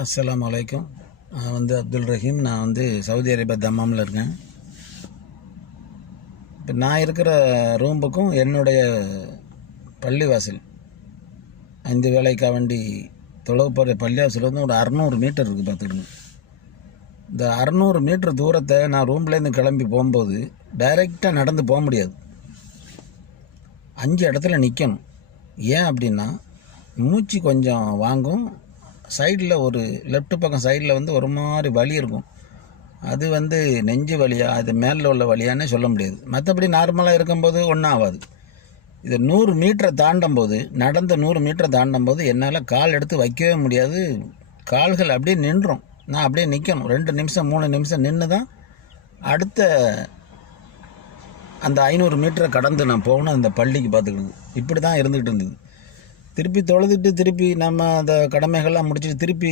அஸ்ஸலாமு அலைக்கும். நான் அப்துல் ரஹீம். நான் சவுதி அரேபியா தம்மாமில் இருக்கேன். இப்போ நான் இருக்கிற ரூம்புக்கும் என்னுடைய பள்ளிவாசல் 5 வேளைக்காக வேண்டி தொலைவு போகிற பள்ளிவாசல் ஒரு 600 மீட்டர் இருக்குது பார்த்துக்கிடுங்க. இந்த 600 மீட்டர் தூரத்தை நான் ரூம்லேருந்து கிளம்பி போகும்போது டைரெக்டாக நடந்து போக முடியாது. 5 இடத்துல நிற்கணும். ஏன் அப்படின்னா மூச்சு கொஞ்சம் வாங்கும். சைடில் ஒரு லெஃப்ட் பக்கம் சைடில் ஒரு மாதிரி வலி இருக்கும். அது நெஞ்சு வலியா அது மேலே உள்ள வலியானே சொல்ல முடியாது. மற்றபடி நார்மலாக இருக்கும்போது ஒன்றும் ஆகாது. இது 100 மீட்டரை தாண்டும் போது, நடந்த 100 மீட்டரை தாண்டும் போது என்னால் கால் எடுத்து வைக்கவே முடியாது. கால்கள் அப்படியே நின்றும். நான் அப்படியே நிற்கணும். 2 நிமிஷம் 3 நிமிஷம் நின்று தான் அடுத்த அந்த 500 மீட்டரை கடந்து நான் போகணும் அந்த பள்ளிக்கு. பார்த்துக்கணும், இப்படி தான் இருந்துக்கிட்டு இருந்தது. திருப்பி தொழுதுட்டு திருப்பி நம்ம அந்த கடமைகள்லாம் முடிச்சுட்டு திருப்பி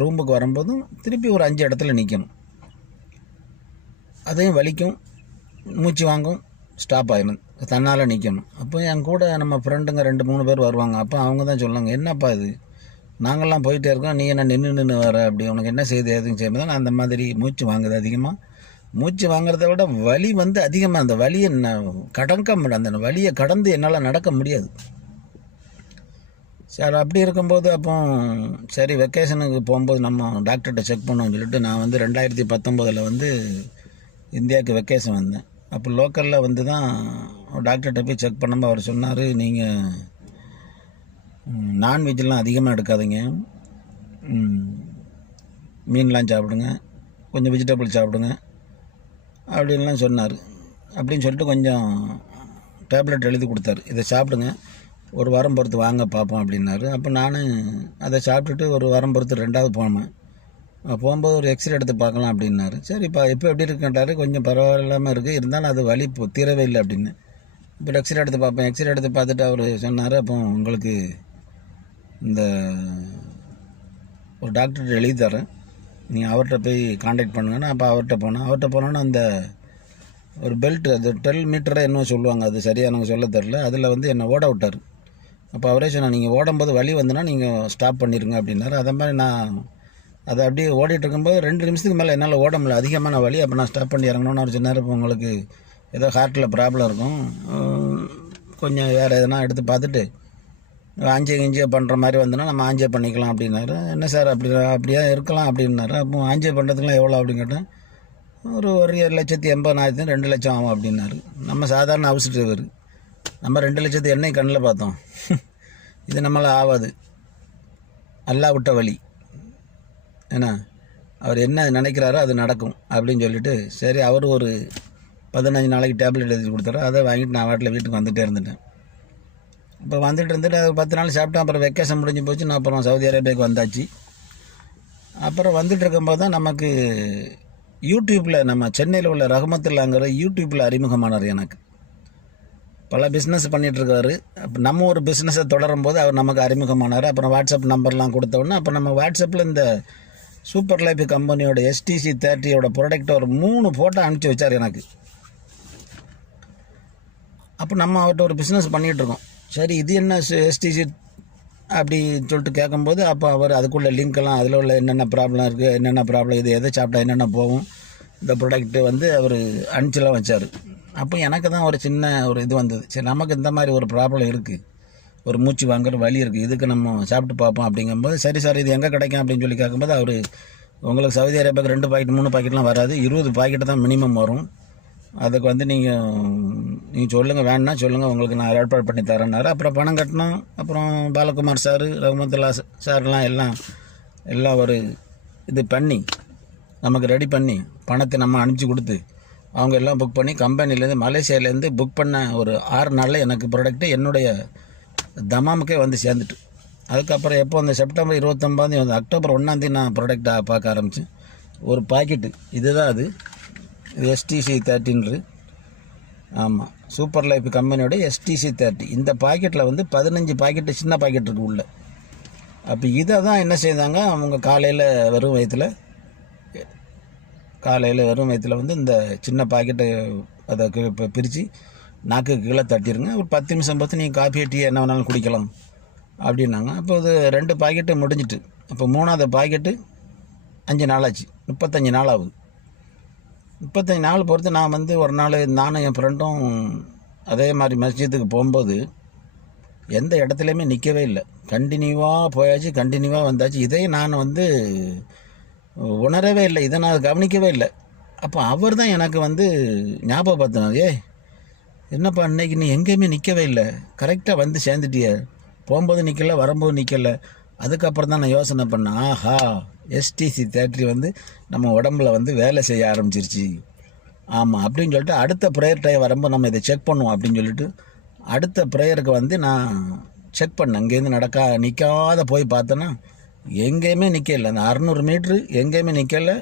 ரூமுக்கு வரும்போதும் திருப்பி ஒரு 5 இடத்துல நிற்கணும். அதையும் வலிக்கும், மூச்சு வாங்கும், ஸ்டாப் ஆகிடும், தன்னால் நிற்கணும். அப்போ என் கூட நம்ம ஃப்ரெண்டுங்க 2-3 பேர் வருவாங்க. அப்போ அவங்க தான் சொல்லுவாங்க, என்னப்பா இது, நாங்கள்லாம் போயிட்டே இருக்கோம், நீ என்ன நின்று வர, அப்படி உனக்கு என்ன செய்யுது எதுவும் செய்யும்போது நான் அந்த மாதிரி மூச்சு வாங்குது அதிகமாக. மூச்சு வாங்குறத விட வலி அதிகமாக, அந்த வலியை கடக்க முடியாது. அந்த வலியை கடந்து என்னால் நடக்க முடியாது சார். அப்படி இருக்கும்போது அப்போ சரி வெக்கேஷனுக்கு போகும்போது நம்ம டாக்டர்கிட்ட செக் பண்ணோம்னு சொல்லிட்டு நான் 2019 இந்தியாவுக்கு வெக்கேஷன் வந்தேன். அப்போ லோக்கலில் தான் டாக்டர்கிட்ட போய் செக் பண்ணும்போது அவர் சொன்னார், நீங்கள் நான்வெஜ்லாம் அதிகமாக எடுக்காதீங்க, மீன்லாம் சாப்பிடுங்க, கொஞ்சம் வெஜிடபிள் சாப்பிடுங்க அப்படின்லாம் சொன்னார். அப்படின்னு சொல்லிட்டு கொஞ்சம் டேப்லெட் எழுதி கொடுத்தாரு, இதை சாப்பிடுங்க, 1 வாரம் பொறுத்து வாங்க பார்ப்போம் அப்படின்னாரு. அப்போ நான் அதை சாப்பிட்டுட்டு 1 வாரம் பொறுத்து 2வது போகும்போது ஒரு எக்ஸ்ரே எடுத்து பார்க்கலாம் அப்படின்னாரு. சரி இப்போ எப்படி இருக்குன்ட்டாரு. கொஞ்சம் பரவாயில்லாமல் இருக்குது, இருந்தாலும் அது வலி தீரவே இல்லை அப்படின்னு. இப்போ எக்ஸ்ரே எடுத்து பார்ப்பேன். எக்ஸ்ரே எடுத்து பார்த்துட்டு அவர் சொன்னார், அப்போ உங்களுக்கு இந்த ஒரு டாக்டர்கிட்ட எழுதி தரேன், நீங்கள் அவர்கிட்ட போய் காண்டாக்ட் பண்ணுங்கன்னா. அப்போ அவர்கிட்ட போனோன்னா அந்த ஒரு பெல்ட், அது 12 மீட்டரை என்ன சொல்லுவாங்க, அது சரியாக எனக்கு சொல்ல தெரில, அதில் என்னை ஓட விட்டார். அப்போ அவரே சொன்னார், நீங்கள் ஓடும்போது வலி வந்துன்னா நீங்கள் ஸ்டாப் பண்ணிடுங்க அப்படின்னாரு. அதே மாதிரி நான் அதை அப்படியே ஓடிட்டு இருக்கும்போது 2 நிமிஷத்துக்கு மேலே என்னால் ஓட முடியல, அதிகமான வலி. அப்போ நான் ஸ்டாப் பண்ணி இறங்கணும்னு அவர் சொன்னார். இப்போ உங்களுக்கு ஏதோ ஹார்ட்டில் ப்ராப்ளம் இருக்கும், கொஞ்சம் வேறு எதனா எடுத்து பார்த்துட்டு ஆஞ்சியோ பண்ணுற மாதிரி வந்துன்னா நம்ம ஆஞ்சியோ பண்ணிக்கலாம் அப்படின்னாரு. என்ன சார் அப்படியே இருக்கலாம் அப்படின்னாரு. அப்போ ஆஞ்சியோ பண்ணுறதுக்குலாம் எவ்வளோ அப்படின்னு கேட்டேன். ஒரு 1,80,000 2 லட்சம் ஆகும் அப்படின்னாரு. நம்ம சாதாரண ஹவுஸ் டிரைவர், நம்ம 2 லட்சத்து எண்ணெய் கண்ணில் பார்த்தோம். இது நம்மளால் ஆகாது, அல்லா விட்ட வழி. ஏன்னா அவர் என்ன நினைக்கிறாரோ அது நடக்கும் அப்படின்னு சொல்லிட்டு சரி அவர் ஒரு 15 நாளைக்கு டேப்லெட் எழுதி கொடுத்தாரு. அதை வாங்கிட்டு நான் வீட்டுக்கு வந்துகிட்டே இருந்துட்டேன். இப்போ வந்துட்டு அது 10 நாள் சாப்பிட்டேன். அப்புறம் வெக்கேஷன் முடிஞ்சு போச்சு. நான் அப்புறம் சவுதி அரேபியாவுக்கு வந்தாச்சு. அப்புறம் வந்துட்டு இருக்கும்போது தான் நமக்கு யூடியூப்பில் நம்ம சென்னையில் உள்ள ரஹமத்துல்லாங்கிற யூடியூப்பில் அறிமுகமானார். எனக்கு பல பிஸ்னஸ் பண்ணிகிட்ருக்காரு. அப்போ நம்ம ஒரு பிஸ்னஸை தொடரும் போது அவர் நமக்கு அறிமுகமானார். அப்புறம் வாட்ஸ்அப் நம்பர்லாம் கொடுத்தோன்னே அப்போ நம்ம வாட்ஸ்அப்பில் இந்த சூப்பர் லைஃப் கம்பெனியோட STC 30 ப்ராடக்ட்டை ஒரு 3 ஃபோட்டோ அனுப்பிச்சி வச்சார் எனக்கு. அப்போ நம்ம அவர்கிட்ட ஒரு பிஸ்னஸ் பண்ணிகிட்ருக்கோம். சரி இது என்ன STC அப்படி சொல்லிட்டு கேட்கும்போது அப்போ அவர் அதுக்குள்ள லிங்க்கெல்லாம் அதில் உள்ள என்னென்ன ப்ராப்ளம் இருக்குது, என்னென்ன ப்ராப்ளம், இது எதை சாப்பிட்டா என்னென்ன போகும், இந்த ப்ராடக்ட்டு அவர் அனுப்பிச்செல்லாம் வச்சார். அப்போ எனக்கு தான் ஒரு சின்ன ஒரு இது வந்தது. சரி நமக்கு இந்த மாதிரி ஒரு ப்ராப்ளம் இருக்குது, ஒரு மூச்சு வாங்குற வலி இருக்குது, இதுக்கு நம்ம சாப்பிட்டு பார்ப்போம் அப்படிங்கும்போது சரி சார் இது எங்கே கிடைக்கும் அப்படின்னு சொல்லி கேட்கும்போது அவர் உங்களுக்கு சவுதி அரேபியாவுக்கு 2 பாக்கெட் 3 பாக்கெட்லாம் வராது, 20 பாக்கெட்டு தான் மினிமம் வரும். அதுக்கு நீங்கள் சொல்லுங்கள், வேணுன்னா சொல்லுங்கள், உங்களுக்கு நான் ஏற்பாடு பண்ணி தரேன்னாரு. அப்புறம் பணம் கட்டணும். அப்புறம் பாலகுமார் சார், ரஹமத்துல்லா சார்லாம் எல்லாம் ஒரு இது பண்ணி நமக்கு ரெடி பண்ணி பணத்தை நம்ம அனுப்பிச்சி கொடுத்து அவங்க எல்லாம் புக் பண்ணி கம்பெனிலேருந்து மலேசியாவிலேருந்து புக் பண்ண ஒரு 6 நாளில் எனக்கு ப்ராடக்ட்டு என்னுடைய தமாமுக்கே சேர்ந்துட்டு. அதுக்கப்புறம் எப்போ செப்டம்பர் 29 அக்டோபர் 1 நான் ப்ராடக்டை பார்க்க ஆரம்பித்தேன். ஒரு பாக்கெட்டு இதுதான், இது STC 30. ஆமாம், சூப்பர் லைஃப் கம்பெனியோட STC 30. இந்த பாக்கெட்டில் 15 பாக்கெட்டு சின்ன பாக்கெட் இருக்குது உள்ள. அப்போ இதை தான் என்ன செய்தாங்க அவங்க காலையில் வெறும் வயிற்றில் இந்த சின்ன பாக்கெட்டை அதை பிரித்து நாக்கு கீழே தட்டிடுங்க, ஒரு 10 நிமிஷம் பார்த்து நீங்கள் காஃபி டீ என்ன வேணாலும் குடிக்கலாம் அப்படின்னாங்க. அப்போ அது 2 பாக்கெட்டு முடிஞ்சிட்டு இப்போ 3வது பாக்கெட்டு 5 நாளாச்சு, 35 நாள் ஆகுது. 35 நாள் பொறுத்து நான் வந்து ஒரு நாள் நானும் என் ஃப்ரெண்டும் அதே மாதிரி மஸ்ஜித்துக்கு போகும்போது எந்த இடத்துலையுமே நிற்கவே இல்லை. கண்டினியூவாக போயாச்சு, கண்டினியூவாக வந்தாச்சு. இதையும் நான் வந்து உணரவே இல்லை, இதை நான் கவனிக்கவே இல்லை. அப்போ அவர் தான் எனக்கு வந்து ஞாபகப்படுத்தினார், என்னப்பா இன்னைக்கு நீ எங்கேயுமே நிற்கவே இல்லை, கரெக்டாக வந்து சேர்ந்துட்டிய, போகும்போது நிற்கல, வரும்போது நிற்கல. அதுக்கப்புறம் தான் நான் யோசனை பண்ணேன், ஆஹா எஸ்டிசி தேட்டரி வந்து நம்ம உடம்புல வந்து வேலை செய்ய ஆரம்பிச்சிருச்சு. ஆமாம் அப்படின்னு சொல்லிட்டு அடுத்த ப்ரேயர் டைம் வரும்போது நம்ம இதை செக் பண்ணுவோம் அப்படின்னு சொல்லிட்டு அடுத்த ப்ரேயருக்கு வந்து நான் செக் பண்ணேன். இங்கேருந்து நிற்காத போய் பார்த்தேன்னா எங்கேயுமே நிற்கல. அந்த 600 மீட்ரு எங்கேயுமே நிற்கலை.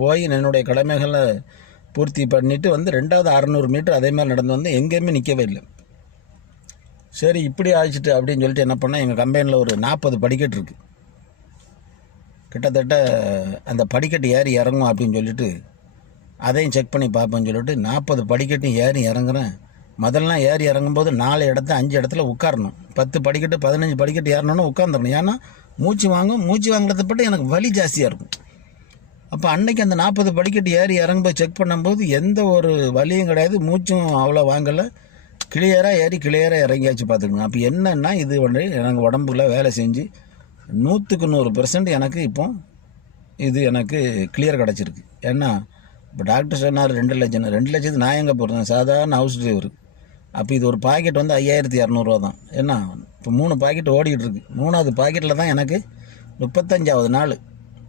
போய் என்னுடைய கடமைகளை பூர்த்தி பண்ணிவிட்டு வந்து 2வது 600 மீட்ரு அதே மாதிரி நடந்து வந்து எங்கேயுமே நிற்கவே இல்லை. சரி இப்படி ஆயிடுச்சிட்டு அப்படின்னு சொல்லிட்டு என்ன பண்ணேன், எங்கள் கம்பெனியில் ஒரு 40 படிக்கட்டு இருக்குது. கிட்டத்தட்ட அந்த படிக்கட்டு ஏறி இறங்கும் அப்படின்னு சொல்லிட்டு அதையும் செக் பண்ணி பார்ப்பேன்னு சொல்லிட்டு 40 படிக்கட்டும் ஏறி இறங்குறேன். முதல்லாம் ஏறி இறங்கும்போது 4 இடத்துல 5 இடத்துல உட்காரணும். 10 படிக்கட்டு 15 படிக்கட்டு ஏறணுன்னு உட்காந்துடணும். ஏன்னா மூச்சு வாங்குறத பட்டு எனக்கு வலி ஜாஸ்தியாக இருக்கும். அப்போ அன்னைக்கு அந்த 40 படிக்கட்டு ஏறி இறங்கும்போது செக் பண்ணும்போது எந்த ஒரு வலியும் கிடையாது, மூச்சும் அவ்வளோ வாங்கலை. கிளியராக ஏறி கிளியராக இறங்கியாச்சு பார்த்துக்கோங்க. அப்போ என்னென்னா இது வந்து எனக்கு உடம்புல வேலை செஞ்சு 100க்கு 100% எனக்கு இப்போ இது எனக்கு கிளியர் கிடச்சிருக்கு. ஏன்னா இப்போ டாக்டர் சொன்னார் 2 லட்சம். 2 லட்சத்துக்கு நான் எங்கே போகிறேன், சாதாரண ஹவுஸ் டிரைவர். அப்போ இது ஒரு பாக்கெட் வந்து 5200 தான். ஏன்னா இப்போ 3 பாக்கெட் ஓடிக்கிட்டு இருக்கு. 3வது பாக்கெட்டில் தான் எனக்கு 35வது நாள்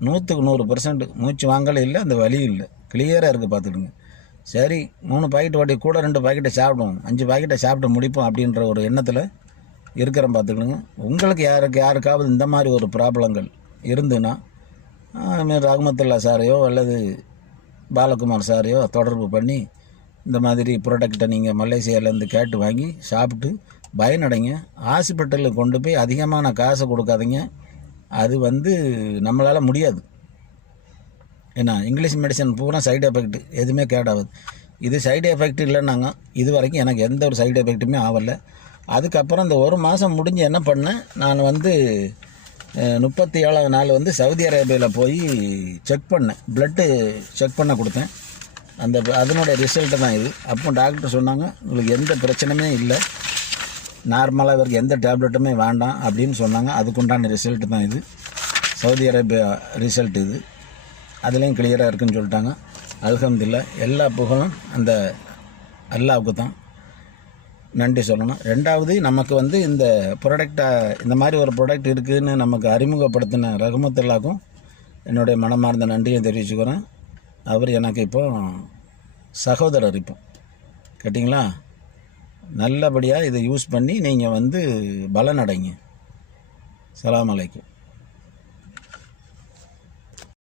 100க்கு 100% மூச்சு வாங்கலை இல்லை, அந்த வலியும் இல்லை, கிளியராக இருக்குது பார்த்துடுங்க. சரி 3 பாக்கெட் ஓடி கூட 2 பாக்கெட்டை சாப்பிடுவோம், 5 பாக்கெட்டை சாப்பிட்டு முடிப்போம் அப்படின்ற ஒரு எண்ணத்தில் இருக்கிறேன் பார்த்துக்கணுங்க. உங்களுக்கு யாருக்காவது இந்த மாதிரி ஒரு ப்ராப்ளங்கள் இருந்துன்னா ரஹ்மத்துல்லா சாரையோ அல்லது பாலகுமார் சாரையோ தொடர்பு பண்ணி இந்த மாதிரி ப்ராடக்டை நீங்கள் மலேசியாவிலேருந்து கேட்டு வாங்கி சாப்பிட்டு பயனடைங்க. ஹாஸ்பிட்டலுக்கு கொண்டு போய் அதிகமான காசை கொடுக்காதீங்க, அது வந்து நம்மளால் முடியாது. ஏன்னா இங்கிலீஷ் மெடிசன் பூரா சைடு எஃபெக்ட், எதுவுமே கேடாகுது. இது சைடு எஃபெக்ட் இல்லைன்னாங்க, இது வரைக்கும் எனக்கு எந்த ஒரு சைடு எஃபெக்ட்டுமே ஆகலை. அதுக்கப்புறம் இந்த 1 மாதம் முடிஞ்சு என்ன பண்ணேன், நான் வந்து 37வது நாள் வந்து சவுதி அரேபியாவில் போய் செக் பண்ணேன், ப்ளட்டு செக் பண்ண கொடுத்தேன். அதனுடைய ரிசல்ட்டு தான் இது. அப்போ டாக்டர் சொன்னாங்க உங்களுக்கு எந்த பிரச்சனையுமே இல்லை, நார்மலாக இவருக்கு எந்த டேப்லெட்டுமே வேண்டாம் அப்படின்னு சொன்னாங்க. அதுக்குண்டான ரிசல்ட்டு தான் இது, சவுதி அரேபியா ரிசல்ட் இது. அதுலேயும் கிளியராக இருக்குன்னு சொல்லிட்டாங்க. அல்ஹம்துலில்லாஹ், எல்லா புகழும் அந்த அல்லாவுக்கு தான் நன்றி சொல்லணும். 2வது நமக்கு வந்து இந்த ப்ராடக்டை, இந்த மாதிரி ஒரு ப்ராடக்ட் இருக்குதுன்னு நமக்கு அறிமுகப்படுத்தின ரஹ்மத்துல்லாக்கும் என்னுடைய மனமார்ந்த நன்றியை தெரிவிச்சுக்கிறேன். அவர் எனக்கு இப்போ சகோதரர். இப்போ கேட்டிங்களா, நல்லபடியாக இதை யூஸ் பண்ணி நீங்கள் வந்து பலனடைங்க. அஸ்ஸலாமு அலைக்கும்.